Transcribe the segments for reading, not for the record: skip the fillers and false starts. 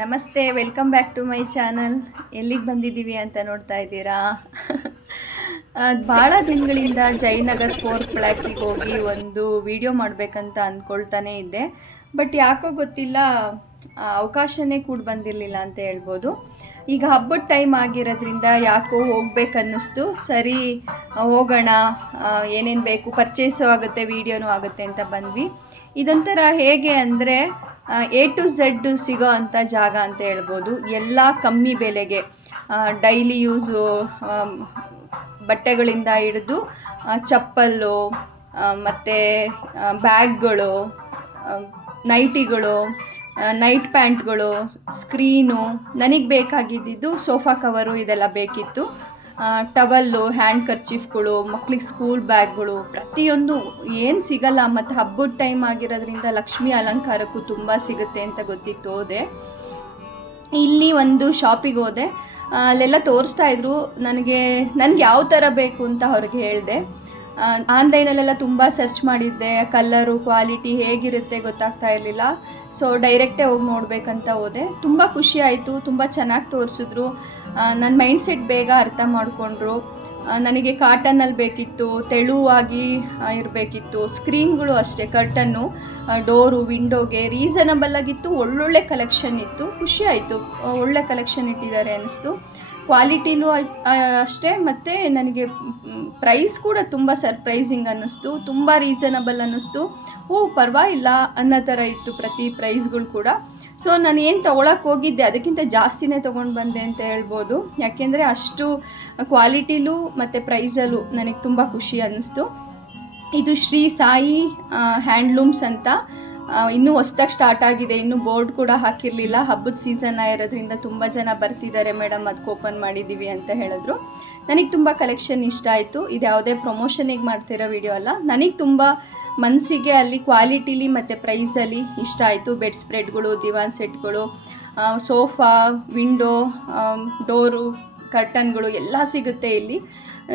ನಮಸ್ತೆ, welcome back to my channel. ಎಲ್ಲಿಗೆ ಬಂದಿದ್ದೀವಿ ಅಂತ ನೋಡ್ತಾ ಇದ್ದೀರಾ? ಭಾಳ ದಿನಗಳಿಂದ ಜಯನಗರ್ ಫೋರ್ತ್ ಬ್ಲ್ಯಾಕಿಗೆ ಹೋಗಿ ಒಂದು ವಿಡಿಯೋ ಮಾಡಬೇಕಂತ ಅಂದ್ಕೊಳ್ತಾನೆ ಇದ್ದೆ. ಬಟ್ ಯಾಕೋ ಗೊತ್ತಿಲ್ಲ, ಅವಕಾಶನೇ ಕೂಡ ಬಂದಿರಲಿಲ್ಲ ಅಂತ ಹೇಳ್ಬೋದು. ಈಗ ಹಬ್ಬದ ಟೈಮ್ ಆಗಿರೋದ್ರಿಂದ ಯಾಕೋ ಹೋಗ್ಬೇಕನ್ನಿಸ್ತು. ಸರಿ ಹೋಗೋಣ, ಏನೇನು ಬೇಕು ಪರ್ಚೇಸು ಆಗುತ್ತೆ, ವೀಡಿಯೋನೂ ಆಗುತ್ತೆ ಅಂತ ಬಂದ್ವಿ. ಇದೊಂಥರ ಹೇಗೆ ಅಂದರೆ A to Z ಸಿಗೋ ಅಂಥ ಜಾಗ ಅಂತ ಹೇಳ್ಬೋದು. ಎಲ್ಲ ಕಮ್ಮಿ ಬೆಲೆಗೆ ಡೈಲಿ ಯೂಸು ಬಟ್ಟೆಗಳಿಂದ ಹಿಡಿದು ಚಪ್ಪಲ್ಲು, ಮತ್ತು ಬ್ಯಾಗ್ಗಳು, ನೈಟಿಗಳು, ನೈಟ್ ಪ್ಯಾಂಟ್ಗಳು, ಸ್ಕ್ರೀನು, ನನಗೆ ಬೇಕಾಗಿದ್ದು ಸೋಫಾ ಕವರು ಇದೆಲ್ಲ ಬೇಕಿತ್ತು. ಟವಲ್ಲು, ಹ್ಯಾಂಡ್ ಕರ್ಚೀಫ್ಗಳು, ಮಕ್ಳಿಗೆ ಸ್ಕೂಲ್ ಬ್ಯಾಗ್ಗಳು, ಪ್ರತಿಯೊಂದು ಏನು ಸಿಗಲ್ಲ. ಮತ್ತು ಹಬ್ಬದ ಟೈಮ್ ಆಗಿರೋದ್ರಿಂದ ಲಕ್ಷ್ಮಿ ಅಲಂಕಾರಕ್ಕೂ ತುಂಬ ಸಿಗುತ್ತೆ ಅಂತ ಗೊತ್ತಿತ್ತು. ಹೋದೆ, ಇಲ್ಲಿ ಒಂದು ಶಾಪಿಗೆ ಹೋದೆ. ಅಲ್ಲೆಲ್ಲ ತೋರಿಸ್ತಾ ಇದ್ರು. ನನಗೆ ಯಾವ ಥರ ಬೇಕು ಅಂತ ಅವ್ರಿಗೆ ಹೇಳಿದೆ. ಆನ್ಲೈನಲ್ಲೆಲ್ಲ ತುಂಬ ಸರ್ಚ್ ಮಾಡಿದ್ದೆ, ಕಲ್ಲರು ಕ್ವಾಲಿಟಿ ಹೇಗಿರುತ್ತೆ ಗೊತ್ತಾಗ್ತಾ ಇರಲಿಲ್ಲ. ಸೊ ಡೈರೆಕ್ಟೇ ಹೋಗಿ ನೋಡಬೇಕಂತ ಹೋದೆ. ತುಂಬ ಖುಷಿ ಆಯಿತು, ತುಂಬ ಚೆನ್ನಾಗಿ ತೋರಿಸಿದ್ರು. ನನ್ನ ಮೈಂಡ್ಸೆಟ್ ಬೇಗ ಅರ್ಥ ಮಾಡಿಕೊಂಡ್ರು. ನನಗೆ ಕಾಟನ್ನಲ್ಲಿ ಬೇಕಿತ್ತು, ತೆಳುವಾಗಿ ಇರಬೇಕಿತ್ತು. ಸ್ಕ್ರೀನ್ಗಳು ಅಷ್ಟೇ, ಕರ್ಟನ್ನು, ಡೋರು, ವಿಂಡೋಗೆ ರೀಸನಬಲ್ ಆಗಿತ್ತು. ಒಳ್ಳೊಳ್ಳೆ ಕಲೆಕ್ಷನ್ ಇತ್ತು, ಖುಷಿ ಆಯಿತು. ಒಳ್ಳೆ ಕಲೆಕ್ಷನ್ ಇಟ್ಟಿದ್ದಾರೆ ಅನ್ನಿಸ್ತು. ಕ್ವಾಲಿಟಿನೂ ಅಷ್ಟೇ, ಮತ್ತು ನನಗೆ ಪ್ರೈಸ್ ಕೂಡ ತುಂಬ ಸರ್ಪ್ರೈಸಿಂಗ್ ಅನ್ನಿಸ್ತು. ತುಂಬ ರೀಸನಬಲ್ ಅನ್ನಿಸ್ತು. ಪರವಾಗಿಲ್ಲ ಅನ್ನೋ ಥರ ಇತ್ತು ಪ್ರತಿ ಪ್ರೈಸ್ಗಳು ಕೂಡ. ಸೊ ನಾನು ಏನು ತೊಗೊಳಕ್ಕೆ ಹೋಗಿದ್ದೆ ಅದಕ್ಕಿಂತ ಜಾಸ್ತಿನೇ ತೊಗೊಂಡು ಬಂದೆ ಅಂತ ಹೇಳ್ಬೋದು. ಯಾಕೆಂದರೆ ಅಷ್ಟು ಕ್ವಾಲಿಟಿಲೂ ಮತ್ತು ಪ್ರೈಸಲ್ಲೂ ನನಗೆ ತುಂಬ ಖುಷಿ ಅನ್ನಿಸ್ತು. ಇದು ಶ್ರೀ ಸಾಯಿ ಹ್ಯಾಂಡ್ಲೂಮ್ಸ್ ಅಂತ. ಇನ್ನೂ ಹೊಸ್ದಾಗಿ ಸ್ಟಾರ್ಟ್ ಆಗಿದೆ, ಇನ್ನೂ ಬೋರ್ಡ್ ಕೂಡ ಹಾಕಿರಲಿಲ್ಲ. ಹಬ್ಬದ ಸೀಸನ್ ಆಗಿರೋದ್ರಿಂದ ತುಂಬ ಜನ ಬರ್ತಿದ್ದಾರೆ ಮೇಡಮ್, ಅದಕ್ಕೆ ಓಪನ್ ಮಾಡಿದ್ದೀವಿ ಅಂತ ಹೇಳಿದ್ರು. ನನಗೆ ತುಂಬ ಕಲೆಕ್ಷನ್ ಇಷ್ಟ ಆಯಿತು. ಇದು ಯಾವುದೇ ಪ್ರಮೋಷನಿಗೆ ಮಾಡ್ತಿರೋ ವಿಡಿಯೋ ಅಲ್ಲ, ನನಗೆ ತುಂಬ ಮನಸ್ಸಿಗೆ ಅಲ್ಲಿ ಕ್ವಾಲಿಟಿಲಿ ಮತ್ತು ಪ್ರೈಸಲ್ಲಿ ಇಷ್ಟ ಆಯಿತು. ಬೆಡ್ ಸ್ಪ್ರೆಡ್ಗಳು, ದಿವಾನ್ ಸೆಟ್ಗಳು, ಸೋಫಾ, ವಿಂಡೋ, ಡೋರು, ಕರ್ಟನ್ಗಳು ಎಲ್ಲ ಸಿಗುತ್ತೆ ಇಲ್ಲಿ.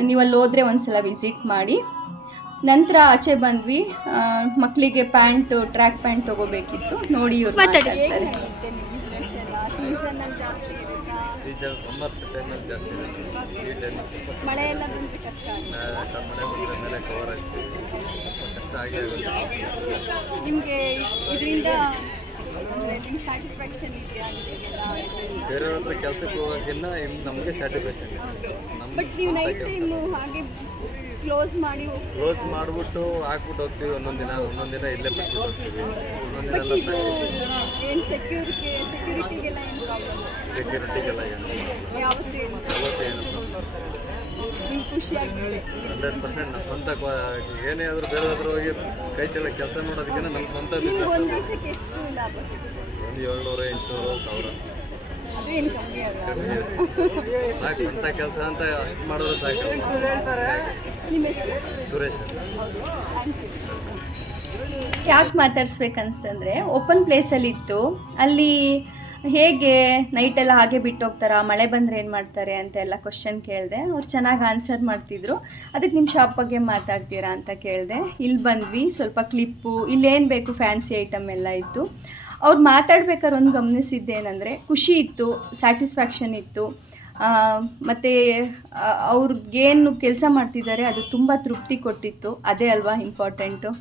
ನೀವು ಅಲ್ಲಿ ಹೋದರೆ ಒಂದು ಸಲ ವಿಸಿಟ್ ಮಾಡಿ. ನಂತರ ಆಚೆ ಬಂದ್ವಿ. ಮಕ್ಕಳಿಗೆ ಪ್ಯಾಂಟು, ಟ್ರ್ಯಾಕ್ ಪ್ಯಾಂಟ್ ತೊಗೋಬೇಕಿತ್ತು. ನೋಡಿ ಇವ್ರು ಮಾತಾಡ್ತಾರೆ. ಮಳೆ ಎಲ್ಲ ಬಂದರೆ ಕಷ್ಟ ನಿಮಗೆ ಇದರಿಂದ ನಿಮ್ಗೆ ಸ್ಯಾಟಿಸ್ಫ್ಯಾಕ್ಷನ್ ಇದೆಯಾ? ಬೇರೆಯವ್ರ ಕೆಲಸಕ್ಕೆ ಹೋಗೋಕ್ಕಿಂತ ನಮಗೆ ಸ್ಯಾಟಿಸ್ಫ್ಯಾಕ್ಷನ್. ಬಟ್ ನೀವು ನೈಟ್ ಟೈಮು ಹಾಗೆ ಕ್ಲೋಸ್ ಮಾಡಿಬಿಟ್ಟು ಹಾಕ್ಬಿಟ್ಟು ಹೋಗ್ತೀವಿ. ಒಂದೊಂದು ದಿನ ಇಲ್ಲೇ ಬಿಟ್ಬಿಟ್ಟು ಹೋಗ್ತೀವಿ. ಬಟ್ ಇದು ಏನು ಸೆಕ್ಯೂರಿಟಿಗೆಲ್ಲ ಏನು ಪ್ರಾಬ್ಲಮ್? ಸೆಕ್ಯೂರಿಟಿಗೆಲ್ಲ ಯಾವತ್ತೂ ಏನು ನಿಮ್ಗೆ ಖುಷಿಯಾಗಿದೆ? 100% ನಮ್ಮ ಸ್ವಂತ. ಏನೇ ಆದರೂ ಬೇರೆಯವ್ರ ಹೋಗಿ ಕೈ ಚೆಲ್ಲ ಕೆಲಸ ನೋಡೋದಕ್ಕಿಂತ ನಮ್ಮ ಸ್ವಂತ ನಿಮ್ಗೆ ಒಂದು ದಿವಸಕ್ಕೆ ಎಷ್ಟು ಲಾಭ ಸಿಗುತ್ತೆ? ಒಂದು 700, 800, 1000. ಅದು ಏನು ಕಮ್ಮಿ ಆಗಲ್ಲ. ಸಾಕು, ಸ್ವಂತ ಕೆಲಸ ಅಂತ ಅಷ್ಟು ಮಾಡಿದ್ರೆ ಸಾಕು. ನಿಮ್ಮ ಹೆಸರು? ಸುರೇಶ್. ಯಾಕೆ ಮಾತಾಡ್ಸ್ಬೇಕನ್ಸ್ತಂದರೆ, ಓಪನ್ ಪ್ಲೇಸಲ್ಲಿತ್ತು. ಅಲ್ಲಿ ಹೇಗೆ ನೈಟೆಲ್ಲ ಹಾಗೆ ಬಿಟ್ಟು ಹೋಗ್ತಾರಾ, ಮಳೆ ಬಂದರೆ ಏನು ಮಾಡ್ತಾರೆ ಅಂತ ಎಲ್ಲ ಕ್ವಶನ್ ಕೇಳಿದೆ. ಅವ್ರು ಚೆನ್ನಾಗಿ ಆನ್ಸರ್ ಮಾಡ್ತಿದ್ರು. ಅದಕ್ಕೆ ನಿಮ್ಮ ಶಾಪ್ ಬಗ್ಗೆ ಮಾತಾಡ್ತೀರಾ ಅಂತ ಕೇಳಿದೆ. ಇಲ್ಲಿ ಬಂದ್ವಿ. ಸ್ವಲ್ಪ ಕ್ಲಿಪ್ಪು, ಇಲ್ಲೇನು ಬೇಕು ಫ್ಯಾನ್ಸಿ ಐಟಮ್ ಎಲ್ಲ ಇತ್ತು. ಅವ್ರು ಮಾತಾಡ್ಬೇಕಾದ್ರೆ ಒಂದು ಗಮನಿಸಿದ್ದೇನೆಂದರೆ, ಖುಷಿ ಇತ್ತು, ಸ್ಯಾಟಿಸ್ಫ್ಯಾಕ್ಷನ್ ಇತ್ತು. ಮತ್ತು ಅವ್ರಿಗೇನು ಕೆಲಸ ಮಾಡ್ತಿದ್ದಾರೆ ಅದು ತುಂಬ ತೃಪ್ತಿ ಕೊಟ್ಟಿತ್ತು. ಅದೇ ಅಲ್ವಾ ಇಂಪಾರ್ಟೆಂಟು.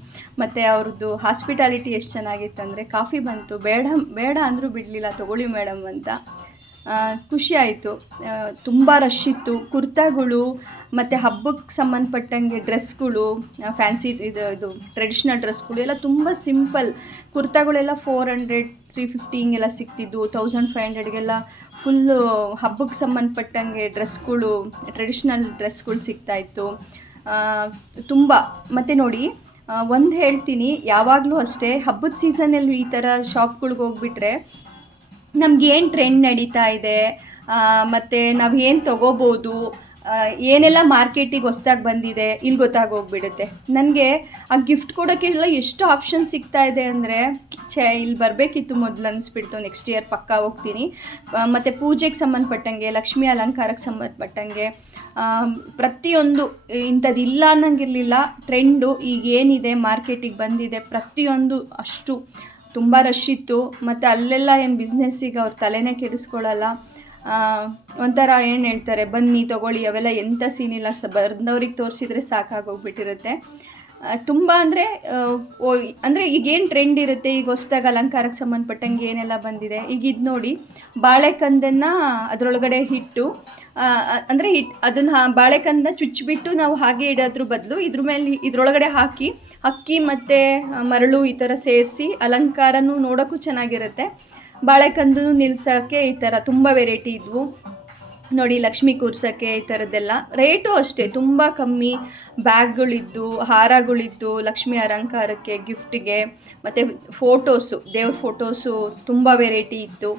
ಮತ್ತು ಅವ್ರದ್ದು ಹಾಸ್ಪಿಟಾಲಿಟಿ ಎಷ್ಟು ಚೆನ್ನಾಗಿತ್ತಂದರೆ, ಕಾಫಿ ಬಂತು, ಬೇಡ ಅಂದರೂ ಬಿಡಲಿಲ್ಲ, ತೊಗೊಳ್ಳಿ ಮೇಡಮ್ ಅಂತ. ಖುಷಿ ಆಯಿತು. ತುಂಬ ರಶ್ ಇತ್ತು. ಕುರ್ತಾಗಳು ಮತ್ತು ಹಬ್ಬಕ್ಕೆ ಸಂಬಂಧಪಟ್ಟಂಗೆ ಡ್ರೆಸ್ಗಳು, ಫ್ಯಾನ್ಸಿ ಇದು ಟ್ರೆಡಿಷ್ನಲ್ ಡ್ರೆಸ್ಗಳು ಎಲ್ಲ ತುಂಬ ಸಿಂಪಲ್. ಕುರ್ತಾಗಳೆಲ್ಲ 400, 350 ಹಿಂಗೆಲ್ಲ ಸಿಗ್ತಿದ್ದು. 1500ಗೆಲ್ಲ ಫುಲ್ಲು ಹಬ್ಬಕ್ಕೆ ಸಂಬಂಧಪಟ್ಟಂಗೆ ಡ್ರೆಸ್ಗಳು, ಟ್ರೆಡಿಷ್ನಲ್ ಡ್ರೆಸ್ಗಳು ಸಿಗ್ತಾಯಿತ್ತು ತುಂಬ. ಮತ್ತು ನೋಡಿ, ಒಂದು ಹೇಳ್ತೀನಿ, ಯಾವಾಗಲೂ ಅಷ್ಟೇ ಹಬ್ಬದ ಸೀಸನಲ್ಲಿ ಈ ಥರ ಶಾಪ್ಗಳಿಗೆ ಹೋಗ್ಬಿಟ್ರೆ ನಮಗೇನು ಟ್ರೆಂಡ್ ನಡೀತಾ ಇದೆ, ಮತ್ತು ನಾವು ಏನು ತೊಗೋಬೋದು, ಏನೆಲ್ಲ ಮಾರ್ಕೆಟಿಗೆ ಹೊಸ್ದಾಗಿ ಬಂದಿದೆ ಇಲ್ಲಿ ಗೊತ್ತಾಗೋಗ್ಬಿಡುತ್ತೆ. ನನಗೆ ಆ ಗಿಫ್ಟ್ ಕೊಡೋಕ್ಕೆಲ್ಲ ಎಷ್ಟು ಆಪ್ಷನ್ ಸಿಗ್ತಾ ಇದೆ ಅಂದರೆ, ಇಲ್ಲಿ ಬರಬೇಕಿತ್ತು ಮೊದಲು ಅನಿಸ್ಬಿಡ್ತು. ನೆಕ್ಸ್ಟ್ ಇಯರ್ ಪಕ್ಕಾ ಹೋಗ್ತೀನಿ. ಮತ್ತು ಪೂಜೆಗೆ ಸಂಬಂಧಪಟ್ಟಂಗೆ, ಲಕ್ಷ್ಮಿ ಅಲಂಕಾರಕ್ಕೆ ಸಂಬಂಧಪಟ್ಟಂಗೆ ಪ್ರತಿಯೊಂದು ಇಂಥದ್ದಿಲ್ಲ ಅನ್ನಂಗಿರಲಿಲ್ಲ. ಟ್ರೆಂಡು ಈಗೇನಿದೆ ಮಾರ್ಕೆಟಿಗೆ ಬಂದಿದೆ ಪ್ರತಿಯೊಂದು ಅಷ್ಟು ತುಂಬ ರಶ್ ಇತ್ತು. ಮತ್ತು ಅಲ್ಲೆಲ್ಲ ಏನು ಬಿಸ್ನೆಸ್ಸಿಗೆ ಅವ್ರ ತಲೆನೇ ಕೆಡಿಸ್ಕೊಳ್ಳಲ್ಲ. ಒಂಥರ ಏನು ಹೇಳ್ತಾರೆ, ಬನ್ನಿ ತೊಗೊಳ್ಳಿ, ಅವೆಲ್ಲ ಎಂಥ ಸೀನಿಲ್ಲ, ಬಂದವ್ರಿಗೆ ತೋರಿಸಿದ್ರೆ ಸಾಕಾಗೋಗ್ಬಿಟ್ಟಿರುತ್ತೆ. ತುಂಬ ಅಂದರೆ ಅಂದರೆ ಈಗೇನು ಟ್ರೆಂಡ್ ಇರುತ್ತೆ, ಈಗ ಹೊಸ್ದಾಗಿ ಅಲಂಕಾರಕ್ಕೆ ಸಂಬಂಧಪಟ್ಟಂಗೆ ಏನೆಲ್ಲ ಬಂದಿದೆ. ಈಗ ಇದು ನೋಡಿ, ಬಾಳೆಕಂದನ್ನು ಅದರೊಳಗಡೆ ಹಿಟ್ಟು ಅಂದರೆ ಅದನ್ನು ಬಾಳೆಕಂದನ್ನ ಚುಚ್ಚಿಬಿಟ್ಟು ನಾವು ಹಾಗೆ ಇಡೋದ್ರ ಬದಲು ಇದ್ರ ಮೇಲೆ ಇದ್ರೊಳಗಡೆ ಹಾಕಿ ಅಕ್ಕಿ ಮತ್ತು ಮರಳು ಈ ಥರ ಸೇರಿಸಿ ಅಲಂಕಾರನೂ ನೋಡೋಕ್ಕೂ ಚೆನ್ನಾಗಿರುತ್ತೆ. ಬಾಳೆಕಂದೂ ನಿಲ್ಸೋಕ್ಕೆ ಈ ಥರ ತುಂಬ ವೆರೈಟಿ ಇದ್ವು ನೋಡಿ. ಲಕ್ಷ್ಮಿ ಕೂರ್ಸೋಕ್ಕೆ ಈ ಥರದ್ದೆಲ್ಲ ರೇಟು ಅಷ್ಟೇ ತುಂಬ ಕಮ್ಮಿ. ಬ್ಯಾಗ್ಗಳಿದ್ದು, ಹಾರಗಳಿದ್ದು, ಲಕ್ಷ್ಮಿ ಅಲಂಕಾರಕ್ಕೆ, ಗಿಫ್ಟಿಗೆ, ಮತ್ತು ಫೋಟೋಸು, ದೇವ್ರ ಫೋಟೋಸು ತುಂಬ ವೆರೈಟಿ ಇತ್ತು.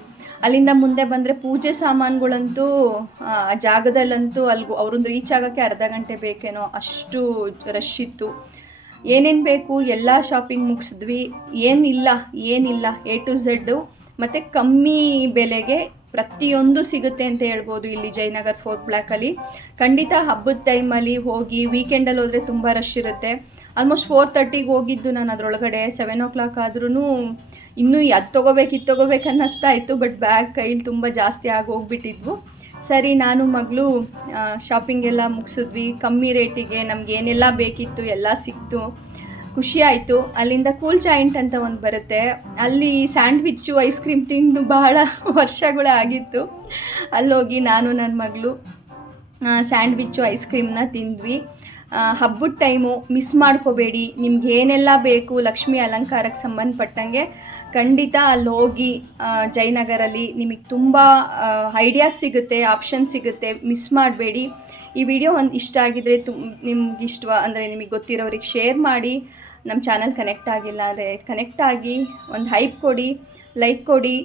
ಅಲ್ಲಿಂದ ಮುಂದೆ ಬಂದರೆ ಪೂಜೆ ಸಾಮಾನುಗಳಂತೂ ಜಾಗದಲ್ಲಂತೂ ಅವ್ರನ್ನ ರೀಚ್ ಆಗೋಕ್ಕೆ ಅರ್ಧ ಗಂಟೆ ಬೇಕೇನೋ, ಅಷ್ಟು ರಶ್ ಇತ್ತು. ಏನೇನು ಬೇಕು ಎಲ್ಲ ಶಾಪಿಂಗ್ ಮುಗಿಸಿದ್ವಿ. ಏನಿಲ್ಲ A to Z ಮತ್ತು ಕಮ್ಮಿ ಬೆಲೆಗೆ ಪ್ರತಿಯೊಂದು ಸಿಗುತ್ತೆ ಅಂತ ಹೇಳ್ಬೋದು ಇಲ್ಲಿ ಜಯನಗರ್ 4 ಬ್ಲಾಕಲ್ಲಿ. ಖಂಡಿತ ಹಬ್ಬದ ಟೈಮಲ್ಲಿ ಹೋಗಿ, ವೀಕೆಂಡಲ್ಲಿ ಹೋದರೆ ತುಂಬ ರಶ್ ಇರುತ್ತೆ. ಆಲ್ಮೋಸ್ಟ್ 4:30ಗೆ ಹೋಗಿದ್ದು ನಾನು, ಅದರೊಳಗಡೆ 7 o'clock ಆದ್ರೂ ಇನ್ನೂ ಅದು ತೊಗೋಬೇಕು ಅನ್ನಿಸ್ತಾ ಇತ್ತು. ಬಟ್ ಬ್ಯಾಗ್ ಕೈಲಿ ತುಂಬ ಜಾಸ್ತಿ ಆಗೋಗ್ಬಿಟ್ಟಿದ್ವು. ಸರಿ, ನಾನು ಮಗಳು ಶಾಪಿಂಗ್ ಎಲ್ಲ ಮುಗಿಸಿದ್ವಿ. ಕಮ್ಮಿ ರೇಟಿಗೆ ನಮ್ಗೆ ಏನೆಲ್ಲ ಬೇಕಿತ್ತು ಎಲ್ಲ ಸಿಕ್ತು, ಖುಷಿ ಆಯಿತು. ಅಲ್ಲಿಂದ ಕೂಲ್ ಜಾಯಿಂಟ್ ಅಂತ ಒಂದು ಬರುತ್ತೆ, ಅಲ್ಲಿ ಸ್ಯಾಂಡ್ವಿಚ್ಚು ಐಸ್ ಕ್ರೀಮ್ ತಿಂದು ಬಹಳ ವರ್ಷಗಳೇ ಆಗಿತ್ತು. ಅಲ್ಲೋಗಿ ನಾನು ನನ್ನ ಮಗಳು ಸ್ಯಾಂಡ್ವಿಚ್ಚು ಐಸ್ ಕ್ರೀಮ್ನ ತಿಂದ್ವಿ. ಹಬ್ಬದ ಟೈಮು ಮಿಸ್ ಮಾಡ್ಕೋಬೇಡಿ. ನಿಮ್ಗೆ ಏನೆಲ್ಲ ಬೇಕು ಲಕ್ಷ್ಮಿ ಅಲಂಕಾರಕ್ಕೆ ಸಂಬಂಧಪಟ್ಟಂಗೆ ಖಂಡಿತ ಅಲ್ಲಿ ಹೋಗಿ ಜಯನಗರಲ್ಲಿ ನಿಮಗೆ ತುಂಬ ಐಡಿಯಾಸ್ ಸಿಗುತ್ತೆ, ಆಪ್ಷನ್ ಸಿಗುತ್ತೆ. ಮಿಸ್ ಮಾಡಬೇಡಿ. ಈ ವಿಡಿಯೋ ಒಂದು ಇಷ್ಟ ಆಗಿದರೆ ನಿಮ್ಗೆ ಅಂದರೆ ನಿಮಗೆ ಗೊತ್ತಿರೋರಿಗೆ ಶೇರ್ ಮಾಡಿ. ನಮ್ಮ ಚಾನಲ್ ಕನೆಕ್ಟ್ ಆಗಿಲ್ಲ ಅಂದರೆ ಕನೆಕ್ಟ್ ಆಗಿ ಒಂದು ಹೈಪ್ ಕೊಡಿ, ಲೈಕ್ ಕೊಡಿ.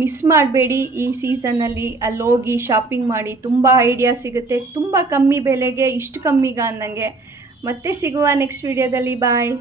ಮಿಸ್ ಮಾಡಬೇಡಿ. ಈ ಸೀಸನ್ನಲ್ಲಿ ಅಲ್ಲಿ ಹೋಗಿ ಶಾಪಿಂಗ್ ಮಾಡಿ, ತುಂಬ ಐಡಿಯಾ ಸಿಗುತ್ತೆ, ತುಂಬ ಕಮ್ಮಿ ಬೆಲೆಗೆ, ಇಷ್ಟು ಕಮ್ಮಿಗ ಅನ್ನಂಗೆ. ಮತ್ತೆ ಸಿಗುವ ನೆಕ್ಸ್ಟ್ ವಿಡಿಯೋದಲ್ಲಿ. ಬಾಯ್.